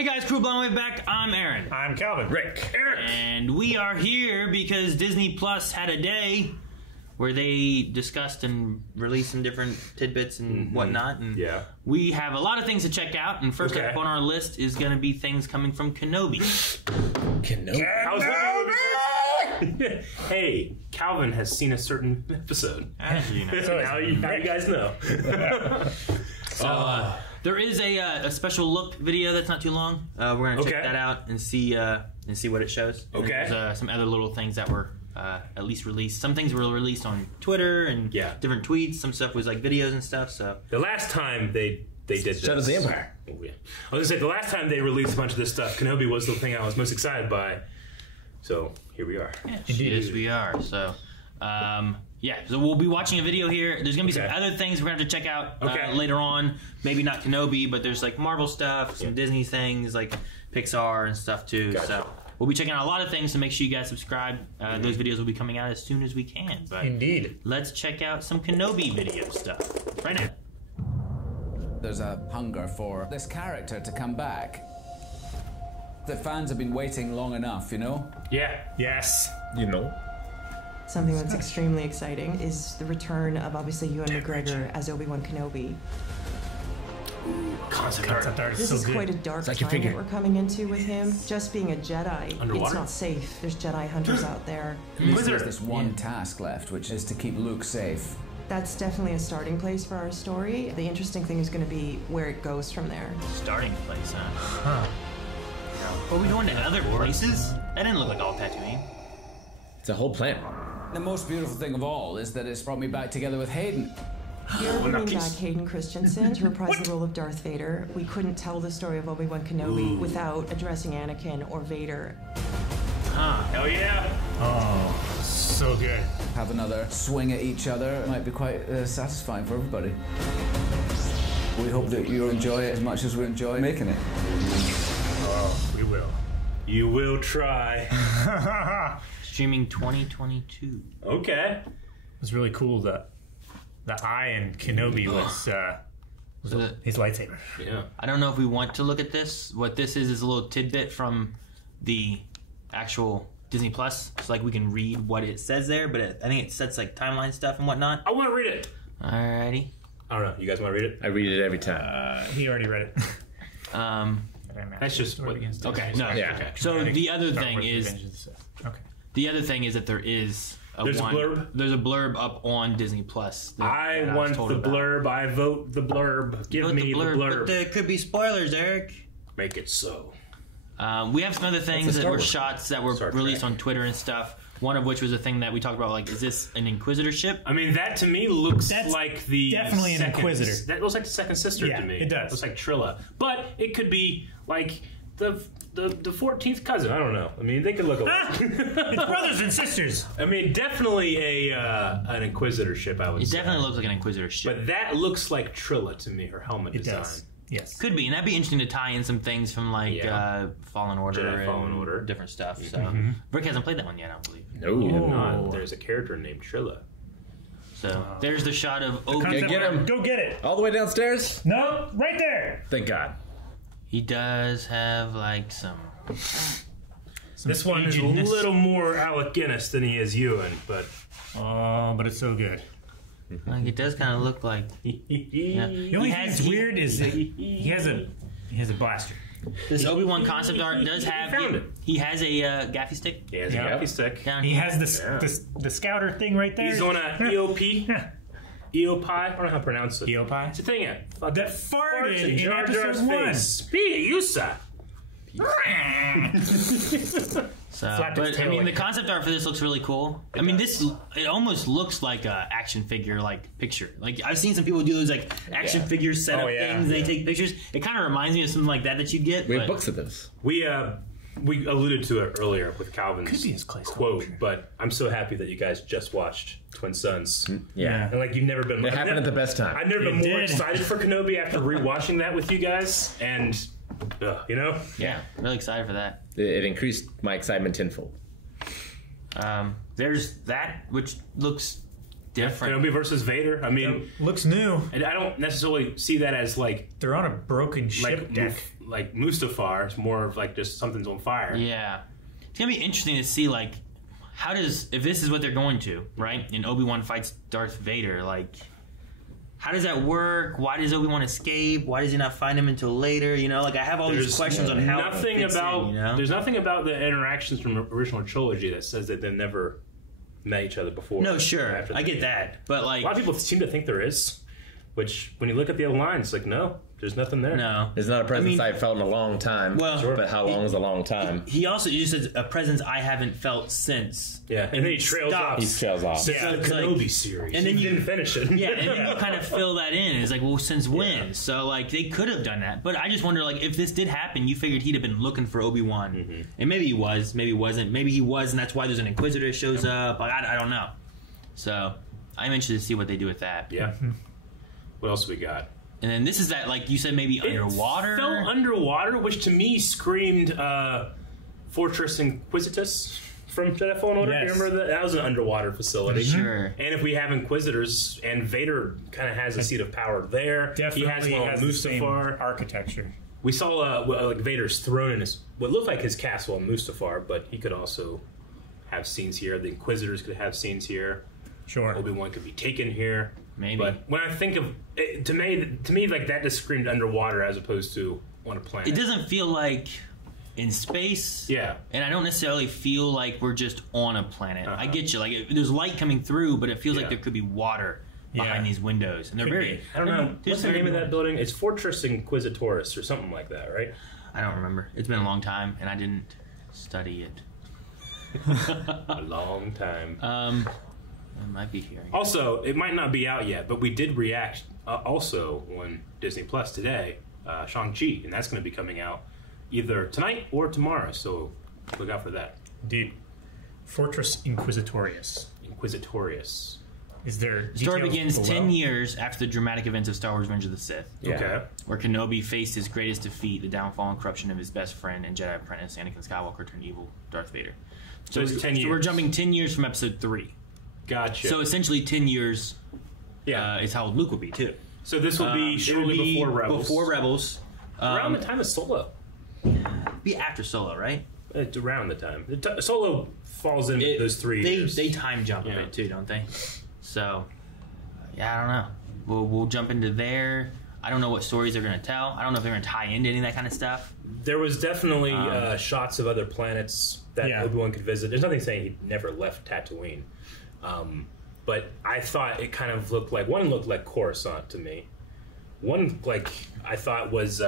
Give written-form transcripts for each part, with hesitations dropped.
Hey guys, Crew Blown Way back. I'm Aaron. I'm Calvin. Rick. Eric. And we are here because Disney Plus had a day where they discussed and released some different tidbits and whatnot. And we have a lot of things to check out. And first up on our list is going to be things coming from Kenobi. Kenobi? How's that? Hey, Calvin has seen a certain episode. Actually, you know. So now you guys know. There is a special look video that's not too long. We're gonna check that out and see what it shows. Okay. And there's some other little things that were at least released. Some things were released on Twitter and different tweets. Some stuff was like videos and stuff. So the last time they did this. Shadow of the Empire. Oh, yeah. I was gonna say the last time they released a bunch of this stuff, Kenobi was the thing I was most excited by. So here we are. Yeah, yes, we are. So. Yeah, so we'll be watching a video here. There's going to be some other things we're going to have to check out later on. Maybe not Kenobi, but there's like Marvel stuff, some Disney things, like Pixar and stuff too. Gotcha. So we'll be checking out a lot of things, so make sure you guys subscribe. Those videos will be coming out as soon as we can. But let's check out some Kenobi video stuff right now. There's a hunger for this character to come back. The fans have been waiting long enough, you know? Yeah. Yes. You know? Something that's extremely exciting is the return of obviously Ewan McGregor as Obi-Wan Kenobi. Concept art. This is quite a dark time that we're coming into with him. Just being a Jedi, it's not safe. There's Jedi hunters out there. There's this one task left, which is to keep Luke safe. That's definitely a starting place for our story. The interesting thing is going to be where it goes from there. Starting place, huh? Are we going to other places? That didn't look like all Tatooine. It's a whole planet. The most beautiful thing of all is that it's brought me back together with Hayden. You're bringing back Hayden Christensen to reprise the role of Darth Vader. We couldn't tell the story of Obi-Wan Kenobi without addressing Anakin or Vader. Hell yeah! Oh, so good. Have another swing at each other. It might be quite satisfying for everybody. We hope that you enjoy it as much as we enjoy making it. Oh, we will. You will try. Streaming 2022. Okay. It was really cool that the eye and Kenobi was his lightsaber. Yeah. I don't know if we want to look at this. What this is a little tidbit from the actual Disney Plus. It's like we can read what it says there, but I think it sets like timeline stuff and whatnot. I want to read it. Alrighty. I don't know. You guys want to read it? I read it every time. He already read it. That's just what. Okay. No. Yeah. Okay. So the other thing is. The other thing is that there is There's a blurb? There's a blurb up on Disney Plus. I want the blurb. I vote the blurb. Give me the blurb. But there could be spoilers, Eric. Make it so. We have some other things that were shots that were released on Twitter and stuff. One of which was a thing that we talked about, like, is this an Inquisitor ship? I mean, that to me looks like the definitely an Inquisitor. That looks like the second sister to me. It does. It looks like Trilla, but it could be like the 14th cousin. I don't know. I mean, they could look alike. It's brothers and sisters. I mean, definitely an Inquisitor ship, I would say. It definitely looks like an Inquisitor ship. But that looks like Trilla to me, her helmet design. Does. Yes. Could be, and that'd be interesting to tie in some things from like Fallen Order Jedi Fallen and Order. different stuff. So Rick hasn't played that one yet, I don't believe. No. You have not. There's a character named Trilla. So there's the shot of Go get him. Go get it. All the way downstairs? No, right there. Thank God. He does have like some This one is a little more Alec Guinness than he is Ewan, but but it's so good. like it does kind of look like. The only thing that's weird is that he has a blaster. This Obi-Wan concept art does have. He has a gaffy stick. he has a gaffy stick. Down He here. has the scouter thing right there. He's on a EOP. EOPie? I don't know how to pronounce it. EOPie? It's a thing That farted in Jar Jar's episode 1. face. Speed, Yusa. So, but I mean, the concept art for this looks really cool. I mean, it almost looks like a action figure like picture. Like I've seen some people do those like action figure setup things. They take pictures. It kind of reminds me of something like that you'd get. We have books of this. We alluded to it earlier with Calvin's Could be his clay quote, sculpture. but I'm so happy that you guys just watched Twin Sons. Yeah. And like you've never been. It happened at the best time. I've never been more excited for Kenobi after rewatching that with you guys, and you know. Yeah, really excited for that. It increased my excitement tenfold. There's that, which looks different. Kenobi versus Vader. I mean, Looks new. and I don't necessarily see that as like They're on a broken ship deck. like Mustafar. It's more of like just something's on fire. Yeah, it's gonna be interesting to see like if this is what they're going to, right? And Obi-Wan fights Darth Vader, like how does that work? Why does Obi-Wan escape? Why does he not find him until later? You know, like I have all these questions on how nothing it fits about in, you know? there's nothing about the interactions from the original trilogy that says that they've never met each other before. No, sure, I get that, but like A lot of people seem to think there is, which when you look at the other lines, it's like no, there's nothing there. no. It's not a presence I've felt in a long time. Well, Sure. but how long is a long time? He also uses a presence I haven't felt since. Yeah, and then he trails off. He trails off. Since So the it's Kenobi like- series, and then he you- didn't finish it. Yeah, and then you kind of fill that in. It's like, well, since when? So, like, they could have done that. But I just wonder, like, if this did happen, you figured he'd have been looking for Obi-Wan. And maybe he was, maybe he wasn't. Maybe he was, and that's why there's an Inquisitor that shows up. Like, I don't know. So, I'm interested to see what they do with that. Yeah. What else we got? And then this is that, like you said, maybe underwater? It felt underwater, which to me screamed Fortress Inquisitus from Jedi Fallen Order. Yes. You remember that? That was an underwater facility. Sure. And if we have Inquisitors, and Vader kind of has a seat of power there. Definitely he has one on the same Mustafar. architecture. We saw like Vader's throne in what looked like his castle on Mustafar, but he could also have scenes here. The Inquisitors could have scenes here. Sure. Obi-Wan could be taken here. Maybe. But when I think of it, to me, like that just screamed underwater as opposed to on a planet. It doesn't feel like in space. Yeah. And I don't necessarily feel like we're just on a planet. I get you. Like, there's light coming through, but it feels like there could be water behind these windows. And they're very... I don't know. There's What's the name of that building? It's Fortress Inquisitoris or something like that, right? I don't remember. It's been a long time, and I didn't study it. A long time. I might be hearing. Also, it might not be out yet, but we did react also on Disney Plus today, Shang-Chi, and that's going to be coming out either tonight or tomorrow, so look out for that. Indeed. Fortress Inquisitorius. Inquisitorius. Is there The story details begins below? 10 years after the dramatic events of Star Wars Revenge of the Sith, Okay. where Kenobi faced his greatest defeat, the downfall and corruption of his best friend and Jedi apprentice, Anakin Skywalker, turned evil Darth Vader. So it's 10 years. So we're jumping 10 years from episode 3. Gotcha. So essentially 10 years yeah. is how old Luke will be, too. So this will be shortly before Rebels. Before Rebels. Around the time of Solo. Be after Solo, right? It's around the time. Solo falls in with those 3 years. They time jump a bit, too, don't they? So, yeah, I don't know. We'll jump into there. I don't know what stories they're going to tell. I don't know if they're going to tie into any of that kind of stuff. There was definitely shots of other planets that Obi-Wan could visit. There's nothing saying he never left Tatooine. But I thought it kind of looked like... One looked like Coruscant to me. One, like, I thought was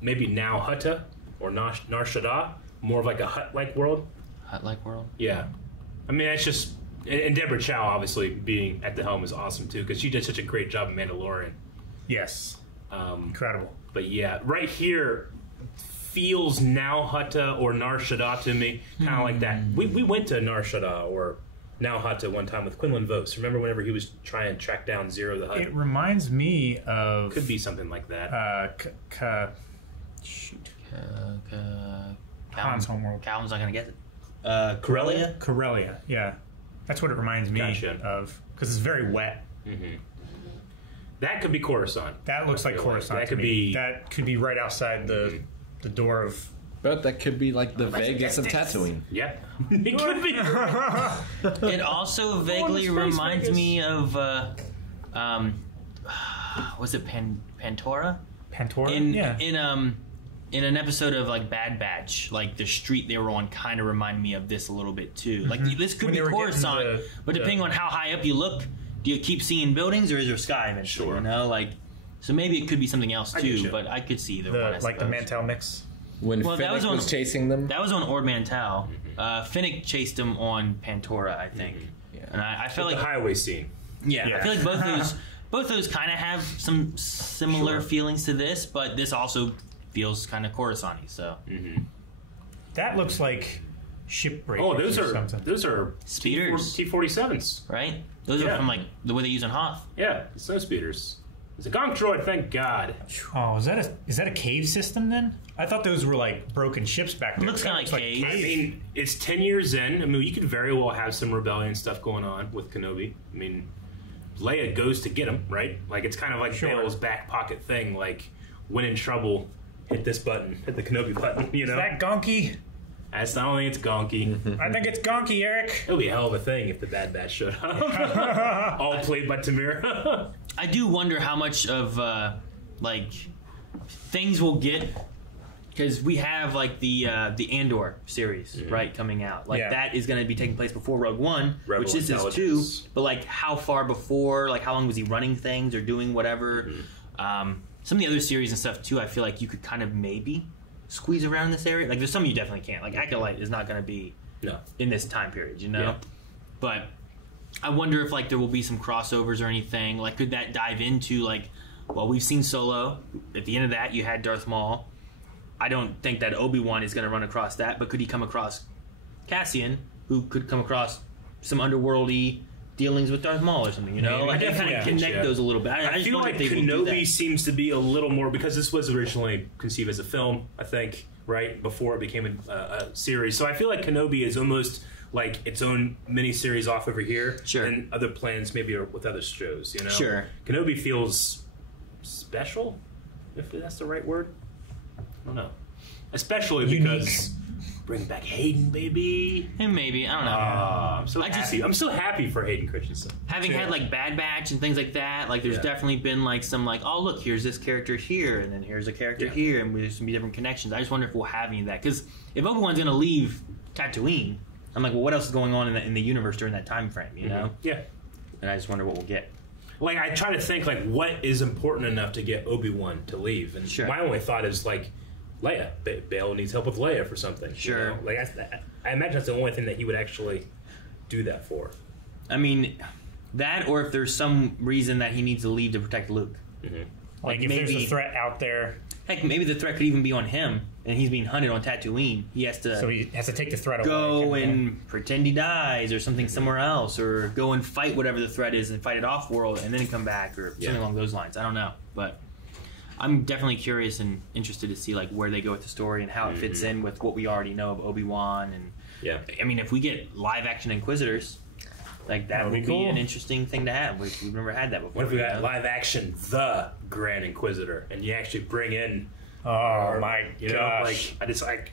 maybe Now Hutta or Nar Shaddaa. More of like a Hutt-like world. Hutt-like world? Yeah. I mean, it's just... And Deborah Chow, obviously, being at the helm is awesome, too, because she did such a great job in Mandalorian. Yes. Incredible. But yeah, right here feels Now Hutta or Nar Shaddaa to me, kind of like that. We went to Nar Shaddaa or Now Hutta one time with Quinlan Vos. Remember whenever he was trying to track down Zero the Hutt? It reminds me of... Could be something like that. Shoot. Calvin's homeworld. Calvin's not going to get it. Corellia? Corellia, yeah. That's what it reminds me of. Because it's very wet. That could be Coruscant. That looks like Coruscant. That could be... That could be right outside the door of... But that could be like the Vegas of Tatooine. Yeah. It could be. It also vaguely reminds me of... was it Pantora? Pantora? In an episode of like Bad Batch, like the street they were on kind of reminded me of this a little bit too. Like this could be Coruscant, but depending on how high up you look, do you keep seeing buildings or is there sky eventually? Sure. You know, like so maybe it could be something else too. But I could see either one. I like the Mantel mix. When Finnick was chasing them, that was on Ord Mantell. Finnick chased him on Pantora, I think. And I felt like the highway scene. Yeah, I feel like both those kind of have some similar feelings to this, but this also feels kind of Coruscant-y, so. That looks like shipbreakers. Oh, those are speeders, T-47s, right? Those are from like the way they use on Hoth. Yeah, snow speeders. It's a gonk droid, thank God. Oh, is that a cave system then? I thought those were like broken ships back there. It looks kind of like cave. I mean, it's 10 years in. I mean, you could very well have some rebellion stuff going on with Kenobi. I mean, Leia goes to get him, right? Like, it's kind of like Bale's back pocket thing. Like, when in trouble, hit this button, hit the Kenobi button, you know? Is that gonky? I don't think it's gonky. I think it's gonky, Eric. It would be a hell of a thing if the Bad Batch showed up. All played by Tamir. I do wonder how much of, like, things we'll get, because we have, like, the Andor series, right, coming out. Like, that is going to be taking place before Rogue One, Rebel which this is too, but, like, how far before, like, how long was he running things or doing whatever? Some of the other series and stuff, too, I feel like you could kind of maybe squeeze around this area. Like, there's some you definitely can't. Like, Acolyte is not going to be in this time period, you know? Yeah. But I wonder if, like, there will be some crossovers or anything. Like, could that dive into, like, well, we've seen Solo. At the end of that, you had Darth Maul. I don't think that Obi-Wan is going to run across that, but could he come across Cassian, who could come across some underworldy dealings with Darth Maul or something, you know? Like, I kind of connect those a little bit. I feel like Kenobi seems to be a little more, because this was originally conceived as a film, I think, right? Before it became a series. So I feel like Kenobi is almost like its own mini-series off over here. Sure. And other plans maybe are with other shows, you know? Sure. Kenobi feels special, if that's the right word. I don't know. Especially because bring back Hayden, baby. And maybe, I don't know. I'm so happy. I'm so happy for Hayden Christensen. Having had like Bad Batch and things like that, like there's definitely been like some like, oh look, here's this character here, and then here's a character here, and there's gonna be different connections. I just wonder if we'll have any of that, because if Obi-Wan's gonna leave Tatooine, I'm like, well, what else is going on in the universe during that time frame, you know? Yeah. And I just wonder what we'll get. Like, I try to think like, what is important enough to get Obi-Wan to leave, and my only thought is like, Leia. Bale needs help with Leia for something. Sure. You know? Like I imagine that's the only thing that he would actually do that for. I mean, that, or if there's some reason that he needs to leave to protect Luke. Like if there's a threat out there. Heck, maybe the threat could even be on him, and he's being hunted on Tatooine. He has to. So he has to take the threat away. Go and pretend he dies, or something somewhere else, or go and fight whatever the threat is and fight it off world, and then come back, or something along those lines. I don't know, but I'm definitely curious and interested to see like where they go with the story and how it fits in with what we already know of Obi-Wan. And I mean, if we get live action Inquisitors, like that would be cool. An interesting thing to have. We've never had that before. What if we got live action the Grand Inquisitor, and you actually bring in? My gosh! Like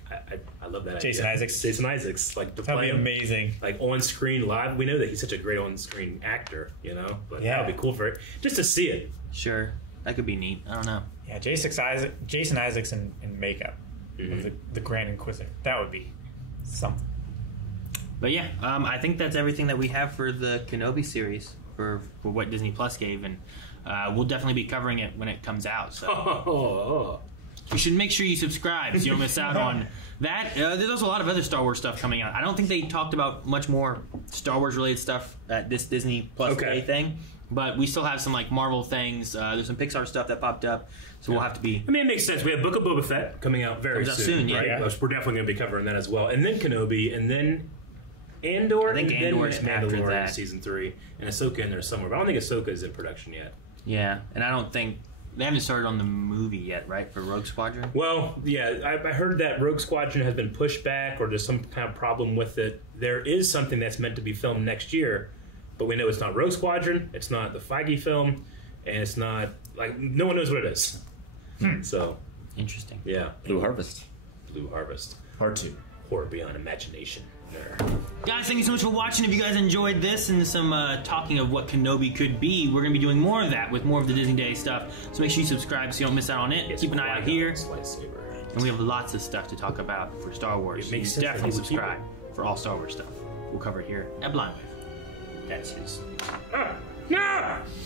I love that. Jason idea. Isaacs. Jason Isaacs, like to that'd play be amazing. Like on screen live. We know that he's such a great on screen actor, you know. But that'd be cool for it, just to see it. Sure, that could be neat. I don't know. Yeah, Jason Isaacs in makeup of the Grand Inquisitor. That would be something. But yeah, I think that's everything that we have for the Kenobi series for what Disney Plus gave, and we'll definitely be covering it when it comes out. So you should make sure you subscribe so you don't miss out on that. There's also a lot of other Star Wars stuff coming out. I don't think they talked about much more Star Wars related stuff at this Disney Plus Day thing. But we still have some like Marvel things. There's some Pixar stuff that popped up, so we'll have to be. I mean, it makes sense. We have Book of Boba Fett coming out very soon. Right? We're definitely going to be covering that as well, and then Kenobi, and then Andor. I think Andor's after that. Season 3, and Ahsoka in there somewhere. But I don't think Ahsoka is in production yet. Yeah, and I don't think they haven't started on the movie yet, right? For Rogue Squadron. Well, yeah, I heard that Rogue Squadron has been pushed back, or there's some kind of problem with it. There is something that's meant to be filmed next year. But we know it's not Rogue Squadron, it's not the Feige film, and it's not, like, no one knows what it is. So. Interesting. Yeah. Blue Harvest. Blue Harvest. Part 2. Horror Beyond Imagination. There. Guys, thank you so much for watching. If you guys enjoyed this and some talking of what Kenobi could be, we're going to be doing more of that with more of the Disney Day stuff. So make sure you subscribe so you don't miss out on it. Keep an eye out here. And we have lots of stuff to talk about for Star Wars. So you definitely subscribe for all Star Wars stuff. We'll cover it here at Blindwave. That's his. No!